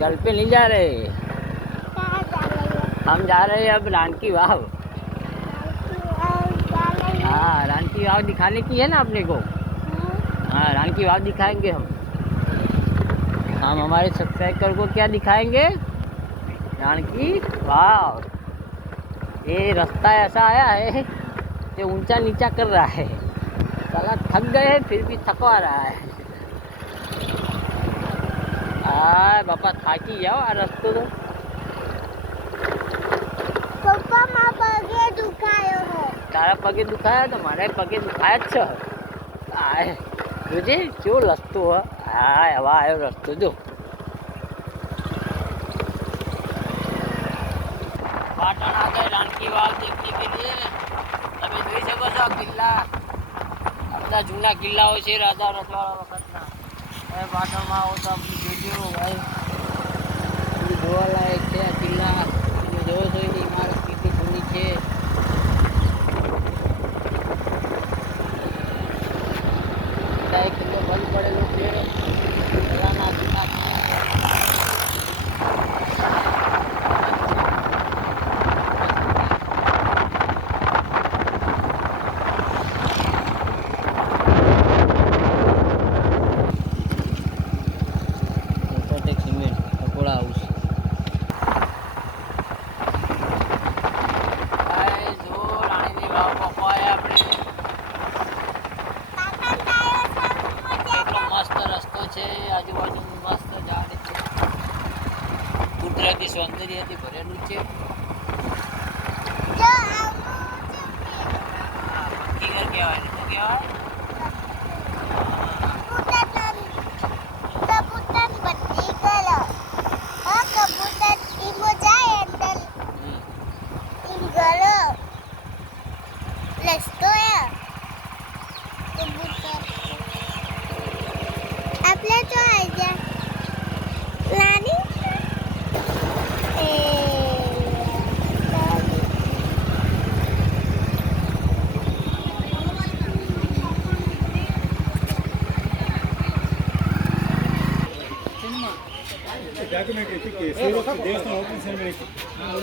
चल पे नहीं जा रहे।, जा रहे हम जा रहे हैं अब रानकी वाव हाँ रानकी वाव दिखाने की है ना अपने को हाँ रानकी वाव दिखाएंगे हम हम हमारे सब्सक्राइबर को क्या दिखाएंगे रानकी वाव ये रास्ता ऐसा आया है कि ऊंचा नीचा कर रहा है साला थक गए हैं फिर भी थकवा रहा है આ બપા થાકી ગયો આ રસ્તો તો કોપા મા પગે દુખાયો છે દુખાય તો છે આ જુજે રસ્તો આ વાવો આ રસ્તો જો આટાના કે ラン કીવાલ દેખી લે હવે દેખજો જો કિલ્લા આ જૂના કિલ્લા હોય છે રાધા રથવાળા વખત ભાઈ પાટણમાં આવો તો આપણે જોઈએ ભાઈ જોવા લાયક છે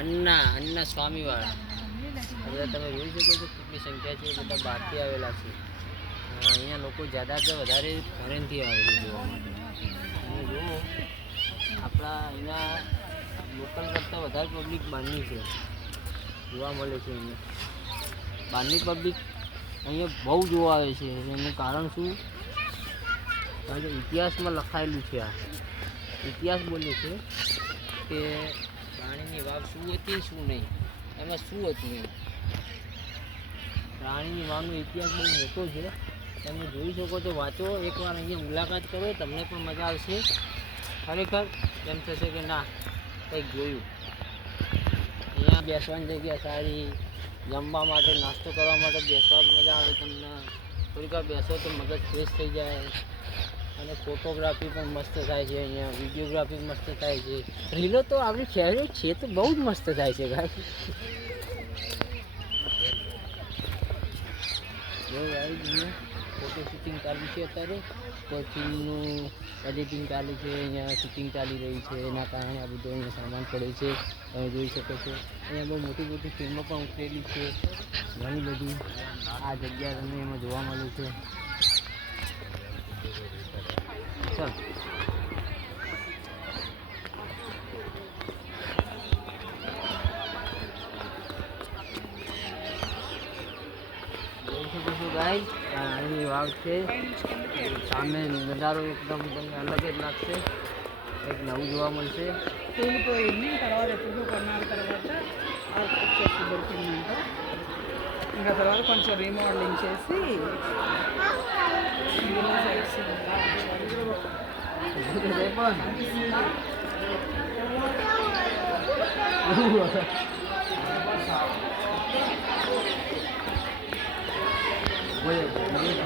અન્ના અન્ના સ્વામી વાળા તમે જોઈ શકો છો કેટલી સંખ્યા છે બધા બહારથી આવેલા છે અહીંયા લોકો જ્યાદા તો વધારે ફોરેનથી આવે છે જોવા માટે જો આપણા અહીંયા લોકલ કરતાં વધારે પબ્લિક બહારની છે જોવા મળે છે અહીંયા બહારની પબ્લિક અહીંયા બહુ જોવા આવે છે એનું કારણ શું કારણ કે ઇતિહાસમાં લખાયેલું છે આ ઇતિહાસ બોલે છે કે પ્રાણીની વાવ શું હતી શું નહીં એમાં શું હતું એમ પ્રાણીની વાવનો ઇતિહાસ બહુ મોટો છે તમે જોઈ શકો તો વાંચો એકવાર અહીંયા મુલાકાત કરો તમને પણ મજા આવશે ખરેખર એમ થશે કે ના કંઈક જોયું અહીંયા બેસવાની જગ્યા સારી જમવા માટે નાસ્તો કરવા માટે બેસવા મજા આવે તમને થોડીક વાર બેસો તો મગજ ફ્રેશ થઈ જાય અને ફોટોગ્રાફી પણ મસ્ત થાય છે અહીંયા વિડીયોગ્રાફી મસ્ત થાય છે રીલો તો આપણી ફેવરેટ છે તો બહુ જ મસ્ત થાય છે ભાઈ બહુ આવી ગયું ફોટો શૂટિંગ ચાલી છે અત્યારે કોઈ ફિલ્મનું એડિટિંગ ચાલી છે અહીંયા શૂટિંગ ચાલી રહી છે એના કારણે આ બધો અહીંયા સામાન પડે છે તમે જોઈ શકો છો અહીંયા બહુ મોટી મોટી ફિલ્મો પણ ઉતરેલી છે ઘણી બધી આ જગ્યા તમને એમાં જોવા મળે છે चल અહીં વાઘ છે સામે નજારો એકદમ તમને અલગ જ લાગશે કંઈક નવું જોવા મળશે કરવા કરવા કરવા કરવા કરવા કરવા કરવા કરવા કરવા કરવા કરવા કરવા કરવા Вот. вот.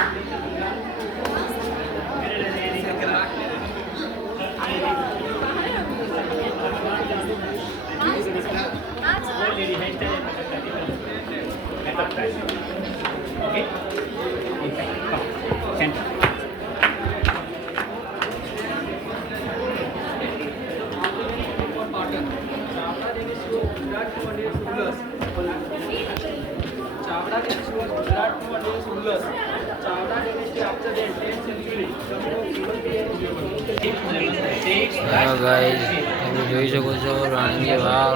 setup guys. Okay? Inside. Come. Center. હા ગાઈ તમે જોઈ શકો છો રાણી વાવ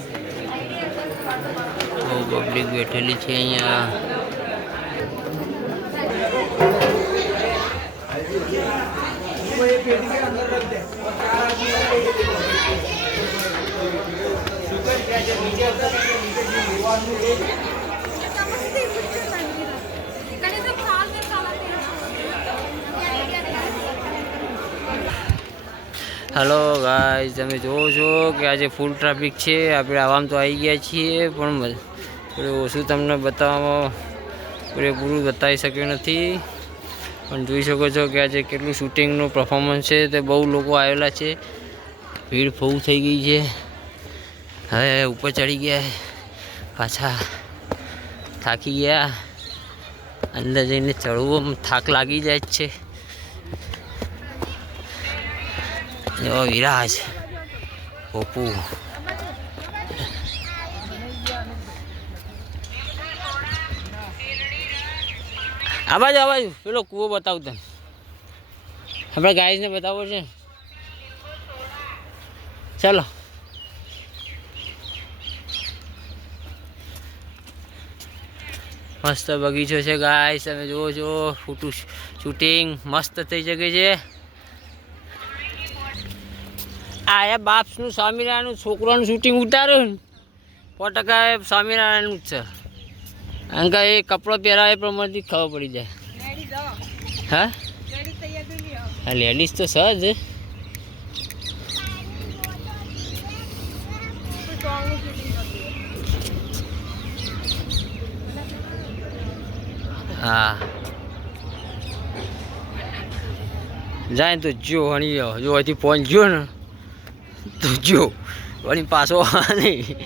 બગલી ગઠલી છે અહીંયા હવે એક પેટી કે અંદર રહે છે સુપર જ્યારે વિજયને નિવાસને એક સમસ્ત ઈ મુદ્દક લાગી રાાાાાાાાાાાાાાાાાાાાાાાાાાાાાાાાાાાાાાાાાાાાાાાાાાાાાાાાાાાાાાાાાાાાાાાાાાાાાાાાાાાાાાાાાાાાાાાાાાાાાાાાાાાાાાાાાાાાાાાાાાાાાાાાાાાાાાાાાાાાાાાાાાાાાાાાાાાાાાાાાાાાાાાાાાાાાાાાાાાાાાાાાાાાાાાાાાાાાાાાાાાાાાાાાાાાાાાાાાા થોડું ઓછું તમને બતાવવામાં પૂરેપૂરું બતાવી શક્યું નથી પણ જોઈ શકો છો કે આજે કેટલું શૂટિંગનું પરફોર્મન્સ છે તે બહુ લોકો આવેલા છે ભીડ ફૂ થઈ ગઈ છે હવે ઉપર ચડી ગયા પાછા થાકી ગયા અંદર જઈને ચડવું થાક લાગી જાય છે એવા વિરાજ પોપુ આવાજ આવાજ પેલો કૂવો બતાવું તને આપણે ને બતાવો છે ચલો મસ્ત બગીચો છે ગાય તમે જુઓ છો ફોટો શૂટિંગ મસ્ત થઈ શકે છે આ એ બાપ્સનું સ્વામિનારાયણનું છોકરાનું શૂટિંગ ઉતાર્યું ને સો ટકા સ્વામિનારાયણનું જ છે અંક એ કપડો પહેરા એ પ્રમાણેથી ખબર પડી જાય હા લેડીઝ તો સહજ હા જાય ને તો જો હણી જો અહીંથી ફોન જો ને તો જો વળી પાછો નહીં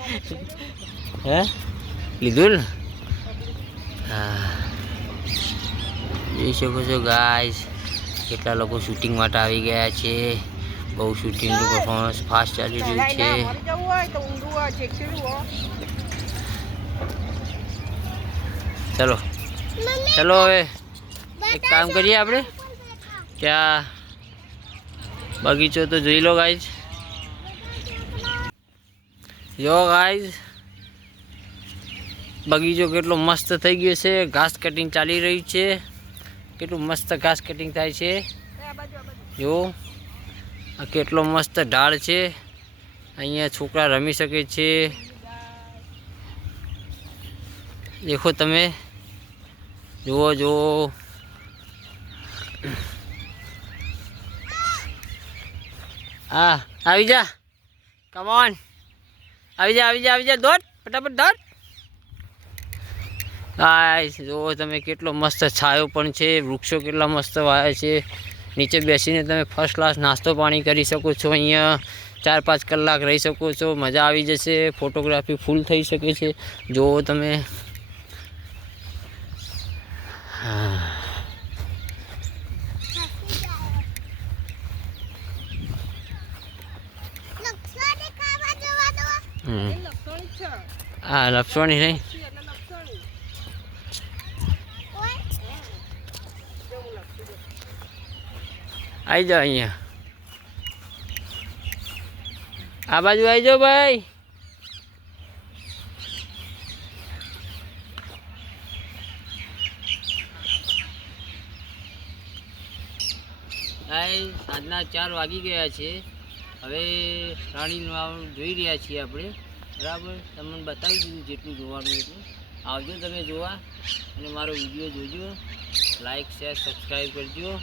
હે લીધું ને જોઈ શકો છો ગાય કેટલા લોકો શૂટિંગ માટે આવી ગયા છે બહુ શૂટિંગનું પરફોર્મન્સ ફાસ્ટ ચાલી રહ્યું છે ચલો ચલો હવે એક કામ કરીએ આપણે ત્યાં બગીચો તો જોઈ લો ગાઈઝ જો ગાઈઝ બગીચો કેટલો મસ્ત થઈ ગયો છે ઘાસ કટિંગ ચાલી રહ્યું છે કેટલું મસ્ત ઘાસ કટિંગ થાય છે જુઓ આ કેટલો મસ્ત ઢાળ છે અહીંયા છોકરા રમી શકે છે દેખો તમે જુઓ જુઓ આ આવી જા કમ કમાન આવી જા આવી જા આવી જા દોટ ફટાફટ દોટ જુઓ તમે કેટલો મસ્ત છાયો પણ છે વૃક્ષો કેટલા મસ્ત વાયા છે નીચે બેસીને તમે ફર્સ્ટ ક્લાસ નાસ્તો પાણી કરી શકો છો અહીંયા ચાર પાંચ કલાક રહી શકો છો મજા આવી જશે ફોટોગ્રાફી ફૂલ થઈ શકે છે જુઓ તમે હા લક્ષ્મણી નહીં આવી જાઓ અહીંયા આ બાજુ આવી જાઓ ભાઈ સાંજના ચાર વાગી ગયા છે હવે રાણીનું આવ જોઈ રહ્યા છીએ આપણે બરાબર તમને બતાવી દીધું જેટલું જોવાનું એટલું આવજો તમે જોવા અને મારો વિડીયો જોજો લાઈક શેર સબસ્ક્રાઈબ કરજો